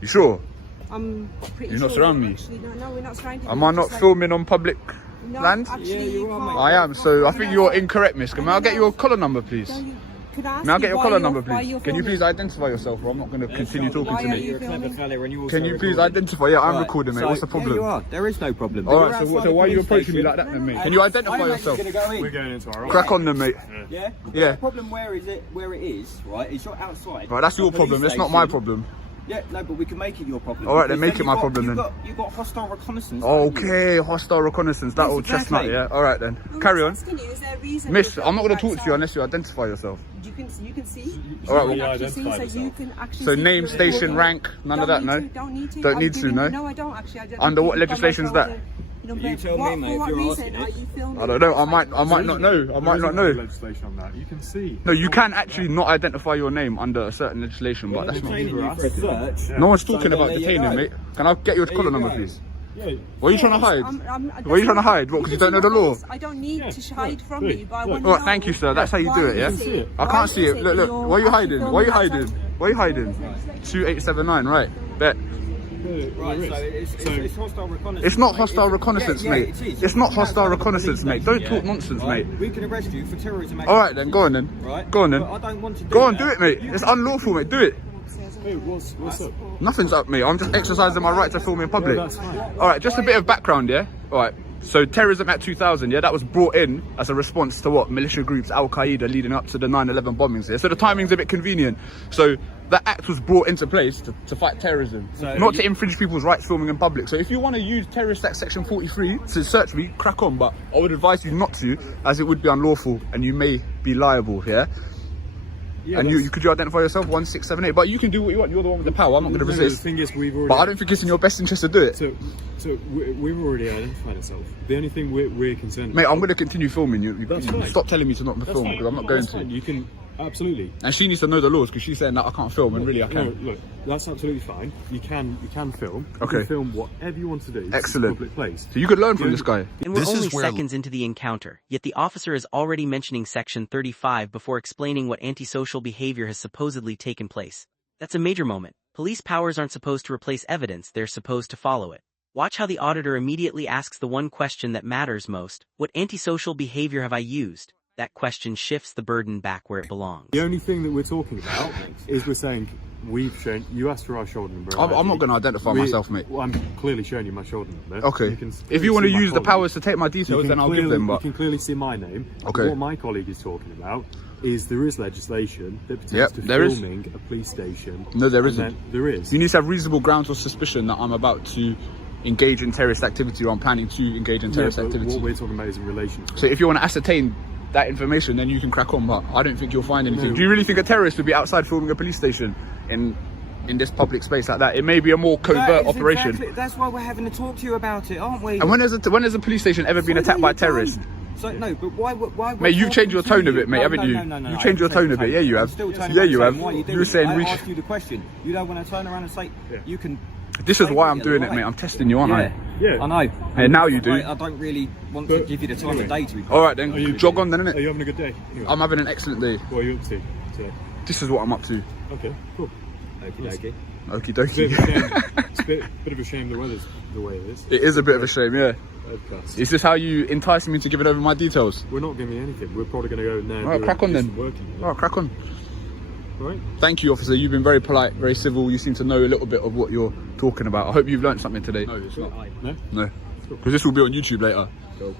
You sure? I'm pretty You're sure. not surrounding me? Actually, no, we're not surrounded. Am I not filming on public no, land? Actually, you are, mate. I am, so I think you're incorrect, miss. May I get your collar number, please? May I get your collar number, please? Can you please identify yourself, or I'm not going to continue talking to me. Can you please identify? Yeah, I'm recording, mate. What's the problem? Yeah, you are. There is no problem. Alright, so why are you approaching me like that then, mate? Can you identify yourself? We're going into our Crack on then, mate. Yeah? Yeah. The problem where it is, right, is you're outside. Right, that's your a police problem, it's not my station. problem. Yeah, no, but we can make it your problem. Alright, then Because make it my problem you've then. You've got hostile reconnaissance. Okay, hostile reconnaissance, that Yes, old chestnut, exactly. yeah? Alright then, carry on. Is there a reason Miss, you're I'm not going to outside? talk to you unless you identify yourself. You can see. Alright, You well, can actually see, so you can actually so see name, the station, recording. rank, none of that, no? Don't need to. Don't I'm need to, giving- no? No, I don't actually. I don't Under think what you've got legislation's my that? shoulder. You tell what, me, mate, for if what you're reason asking are it. you filming? I don't know, I might not know, I might not know. Legislation on that. You can see. No, you can actually not identify your name under a certain legislation, but that's not... Detaining you for a search. No one's talking So about there you detaining, go. mate. Can I get your There collar you number, go. please? Yeah. What are you trying to hide? What are you trying to hide? What, because you don't know the law? I don't need to hide from you, but I want to Alright, know. thank you, sir. That's how you do it, yeah? I Why can't see is it. Look, you're why are you actually hiding? filming Why are you outside? hiding? Why are you hiding? 2879, right. Bet. Right, so it's hostile reconnaissance. It's not mate. hostile reconnaissance, Yeah, mate. it is. It's not You're hostile outside a reconnaissance, police mate. Don't station, talk nonsense, right? mate. We can arrest you for terrorism. Alright then, go on then. Right? Go on then. But I don't want to do Go on, that. do it, mate. It's unlawful, mate. Do it. Hey, what's up? Nothing's up, mate. I'm just exercising my right to film in public. Yeah, that's fine. Alright, just a bit of background, yeah? Alright. So Terrorism Act 2000, yeah, that was brought in as a response to what? Militia groups, Al-Qaeda, leading up to the 9/11 bombings, yeah? So the timing's a bit convenient. So that act was brought into place to fight terrorism, So not to infringe people's rights filming in public. So if you want to use Terrorist Act Section 43 to search me, crack on, but I would advise you not to, as it would be unlawful and you may be liable, yeah? Yeah, And could you identify yourself? 1678. But you can do what you want. You're the one with the power. I'm not going to The resist. thing is, we've already. But I don't think it's in your best interest to do it. So we've already identified ourselves. The only thing we're concerned. Mate, I'm going to continue filming. You That's fine. stop telling me to not film because I'm not going That's to. fine. You can absolutely. And she needs to know the laws because she's saying that I can't film, and really I No, can. look, that's absolutely fine. You can film. You Okay. can film whatever you want to do. It's a Excellent. public place. So you could learn from this guy. And we're This only is where- seconds into the encounter, yet the officer is already mentioning Section 35 before explaining what antisocial behavior has supposedly taken place. That's a major moment. Police powers aren't supposed to replace evidence, they're supposed to follow it. Watch how the auditor immediately asks the one question that matters most: what antisocial behavior have I used? That question shifts the burden back where it belongs. The only thing that we're talking about is we're saying we've shown. You asked for our shoulder number. I'm not going to identify myself, mate. Well, I'm clearly showing you my shoulder number. Okay. You can If you want to see my use the colleague. powers to take my You details, can then I'll give clearly- them. But You can clearly see my name. Okay. What my colleague is talking about is there is legislation that pertains Yep, to there is. filming a police station. No, there And isn't. then there is. you need to have reasonable grounds of suspicion that I'm about to engage in terrorist activity or I'm planning to engage in terrorist but activity. what we're talking about is in relation to. So if you want to ascertain that information, then you can crack on, but I don't think you'll find anything. No. Do you really think a terrorist would be outside filming a police station in this public space like that? It may be a more covert operation. Exactly, that's why we're having to talk to you about it, aren't we? And when has a police station ever been So attacked no, by you terrorists? don't. So no, but why? Mate, you've changed your tone a bit, mate, haven't you? No, You've I changed your haven't tone a bit. Yeah, you I'm have. still turning Yeah, around you saying, have. Why are you You doing were saying it? we I should- asked you the question. You don't want to turn around and say you can. This is say why what I'm you doing it, like. mate. I'm testing you, aren't Yeah, Yeah. I know. And now you do. I don't really want to give you the time of day to be. I? All right, then. Are you- Jog on then, Are innit? you having a good day? Anyway, I'm having an excellent day. what are you up to today? This is what I'm up to. Okay, cool. Okay. Okie Bit of a dokie. shame. It's a bit of a shame the weather's the way it is. It is a bit of a shame, yeah. Podcast. Is this how you entice me to giving over my details? We're not giving you anything. We're probably going to go now. All right, crack on then. Working. All right, crack on. All right. Thank you, officer. You've been very polite, very civil. You seem to know a little bit of what you're talking about. I hope you've learned something today. No, it's not. No. No. Because this will be on YouTube later. Cool.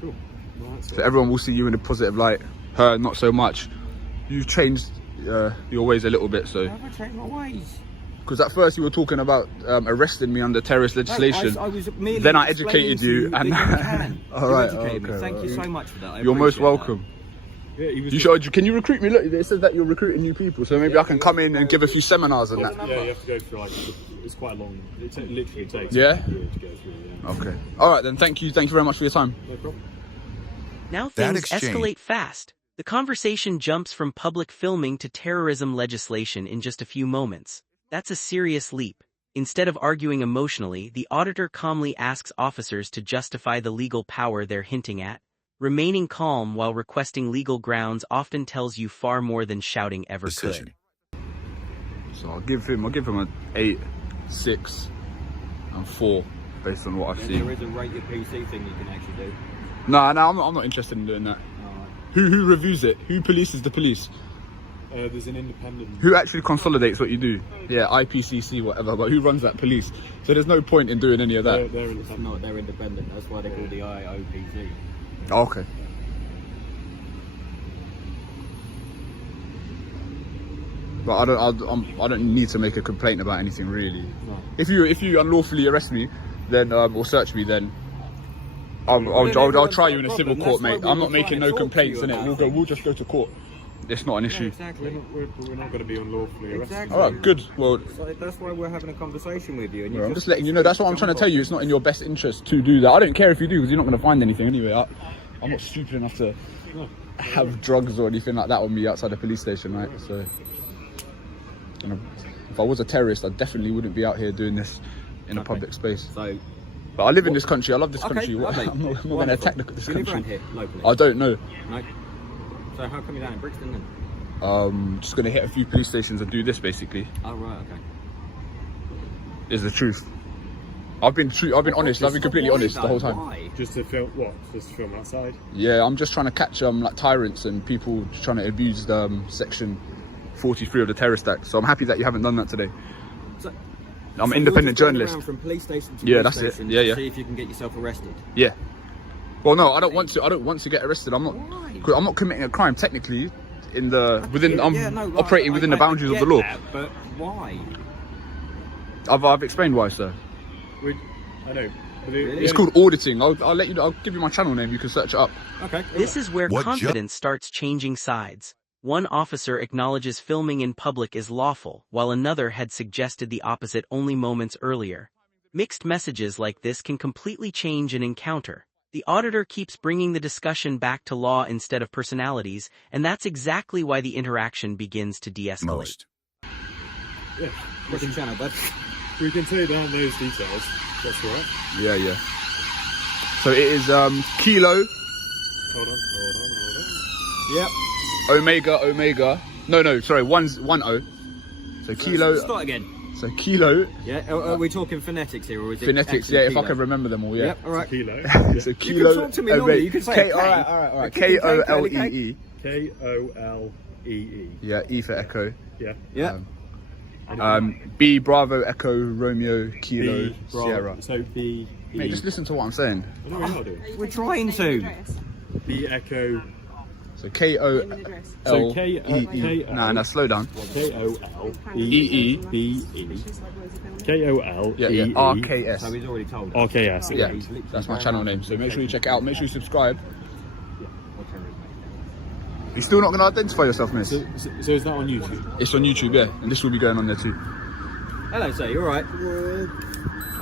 Cool. Well, that's So it. everyone will see you in a positive light. Her, not so much. You've changed your ways a little bit, so. I've changed my ways. Because at first you were talking about arresting me under terrorist legislation. I was merely Then I explaining educated to you, that and you can. all You right, educated me. okay, Thank you right. so much for that. I You're most appreciate that. welcome. Yeah, he was. You should. Can you recruit me? Look, it says that you're recruiting new people, so maybe I can come in and give a few seminars and that. Yeah, you have to go through like it's quite long. It literally takes. Yeah? a year to go through. Yeah. Okay. All right then. Thank you. Thank you very much for your time. No problem. Now That things exchange- escalate fast. The conversation jumps from public filming to terrorism legislation in just a few moments. That's a serious leap. Instead of arguing emotionally, the auditor calmly asks officers to justify the legal power they're hinting at. Remaining calm while requesting legal grounds often tells you far more than shouting ever Decision. could. So I'll give him an 8, 6, and 4 based on what I've seen. There is a rate your PC thing you can actually do. No, I'm not interested in doing that. Who reviews it? Who polices the police? There's an independent. Who actually consolidates what you do? Yeah, IPCC, whatever. But who runs that police? So there's no point in doing any of that. They're independent. No, they're independent. That's why they're called the IOPC. Oh, okay. But I don't need to make a complaint about anything really. No. If you unlawfully arrest me, then or search me, then I'll try you in a civil court, mate. I'm not making no complaints in it. We'll just go to court. It's not an issue. Exactly. We're not going to be unlawfully arrested. Exactly. All right, good. Well, So that's why we're having a conversation with you. And I'm just letting you know. That's what I'm trying to tell you. It's not in your best interest to do that. I don't care if you do, because you're not going to find anything anyway. I'm not stupid enough to have drugs or anything like that on me outside the police station, right? So, you know, if I was a terrorist, I definitely wouldn't be out here doing this in a public space. So, but I live in this country. I love this country. lovely. I'm not going to attack this you live around country. here locally? I don't know. No. So how come you're down in Brixton then? Just going to hit a few police stations and do this basically. Oh right, okay. Is the truth. I've been honest. I've been completely honest the whole time. Why? Just to film what? Just to film outside? Yeah, I'm just trying to catch like tyrants and people trying to abuse section 43 of the Terrorist Act. So I'm happy that you haven't done that today. So, I'm an so independent you're just going journalist. around from police station to Yeah, police that's it. station Yeah, to yeah. see if you can get yourself arrested. Yeah. Well, no, I don't want to get arrested. I'm not. Why? 'Cause I'm not committing a crime technically. I'm Right, operating within the boundaries of the law. That, but why? I've explained why, sir. I know. It's called auditing. I'll give you my channel name. You can search it up. Okay. This is where confidence starts changing sides. One officer acknowledges filming in public is lawful, while another had suggested the opposite only moments earlier. Mixed messages like this can completely change an encounter. The auditor keeps bringing the discussion back to law instead of personalities, and that's exactly why the interaction begins to de-escalate. Yeah. What's your channel, bud? We can take down those details. That's all right. Yeah. So it is Kilo Hold on. Yep. Omega. No, sorry, 1 O. So Kilo. Start again. So Kilo. Yeah. Are we talking phonetics here, or is it Phonetics, actually yeah. If kilo? I can remember them all, yeah. Yep. All right. Kilo. So You Kilo. can talk to me normally. You can say All right. K-O-L-E-E. K-O-L-E-E. Yeah, E for Echo. Yeah. Yeah. B Bravo Echo Romeo Kilo B, Bravo. Sierra. So B. Mate, just listen to what I'm saying. No, we're not doing. We're trying to. B Echo. So K-O-L-E-E. So K-O-L. Nah, slow down. K-O-L-E-E. B-E. K-O-L-E-E. Yeah. R-K-S. So he's already told us. R-K-S. Yeah, that's my channel name. So make sure you check it out. Make sure you subscribe. You're still not going to identify yourself, miss? So is that on YouTube? It's on YouTube, yeah. And this will be going on there too. Hello, sir. You all right?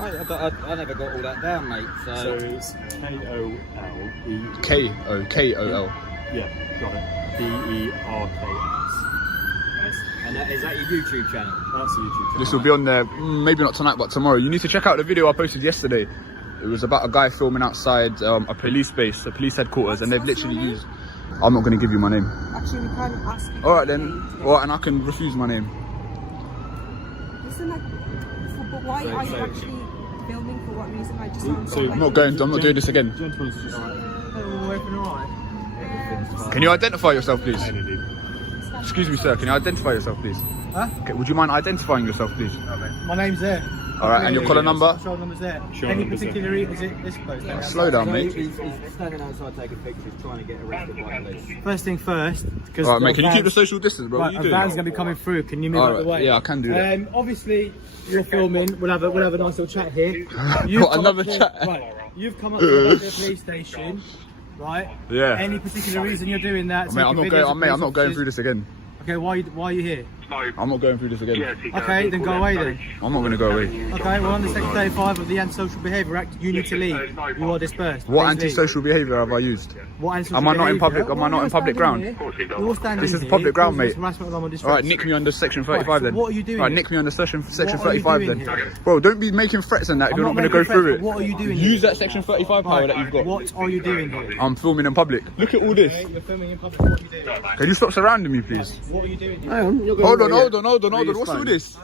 I never got all that down, mate. So it's K-O-L-E. K-O-L. Yeah, got it. B-E-R-K-S. And is that your YouTube channel? That's the YouTube channel. This will be on there, maybe not tonight, but tomorrow. You need to check out the video I posted yesterday. It was about a guy filming outside a police base, a police headquarters, and they've literally used... I'm not going to give you my name. Actually, we can't ask you. All right then. Well, and I can refuse my name. Listen, but why are you actually filming? For what reason? I just sound So I'm not doing this again. Gentlemen's just... Can you identify yourself, please? Excuse me, sir. Can you identify yourself, please? Huh? Okay, would you mind identifying yourself, please? My name's there. All right, and your collar number? Show number's there. Show Any number's there. particular reason? Is it this close? Slow down, mate. He's standing outside taking pictures, trying to get arrested by police. First thing first, because All right, mate. Can you keep the social distance, bro? What right, are you a doing? van's gonna be coming through. Can you move All out the right, way? yeah, I can do that. Obviously, you're filming. We'll have a nice little chat here. What, come another up to- chat? Right. You've come up to the police station, right? Yeah. Any particular reason you're doing that? Mate, I'm not going through this again. Okay, why are you here? I'm not going through this again. Okay, then go away then. I'm not going to go away. Okay, well under Section 35 of the Antisocial Behaviour Act, you need to leave. You are dispersed. What Please antisocial behaviour have I used? leave. What antisocial Am I not in behaviour? public? Am I not in public ground? You're standing This is here public ground, causing mate. harassment, alarm, or distress. All right, nick me under Section 35 Right, so then. what are you doing All right, here? nick me under Section What are you 35 doing then. here? Bro, don't be making threats and that if I'm you're not not going to go making through threats, it. but what are you doing Use here? that Section 35 power that you've got. What are you doing here? I'm filming in public. Look at all this. Okay, you're filming in public. What are you doing? Can you stop surrounding me, please? What are you doing here? Hold Hold on. What's all this?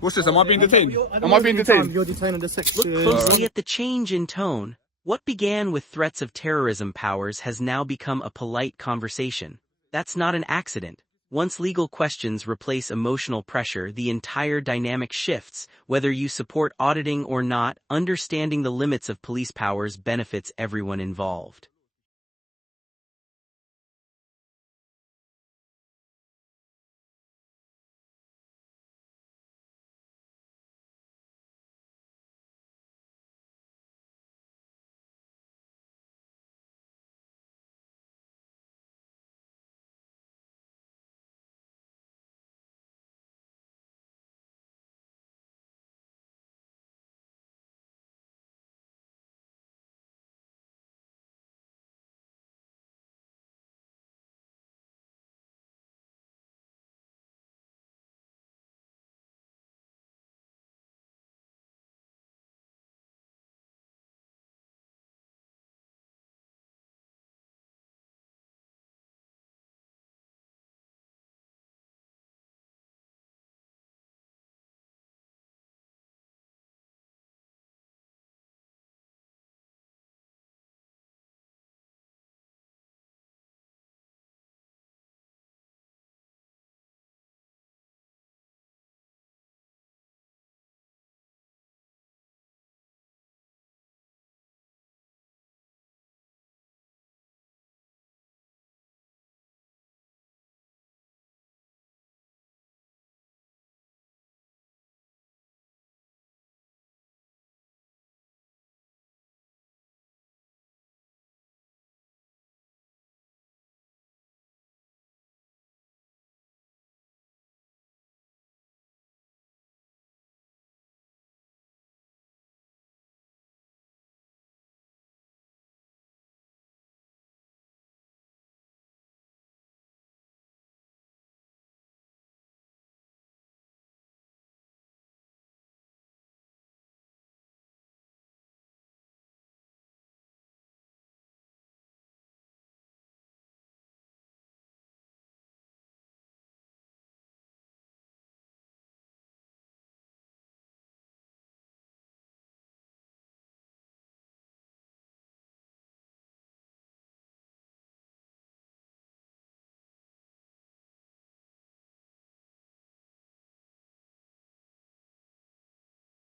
What's this? Am I being detained? Am I being detained? You're detained under section. Closely at the change in tone, what began with threats of terrorism powers has now become a polite conversation. That's not an accident. Once legal questions replace emotional pressure, the entire dynamic shifts. Whether you support auditing or not, understanding the limits of police powers benefits everyone involved.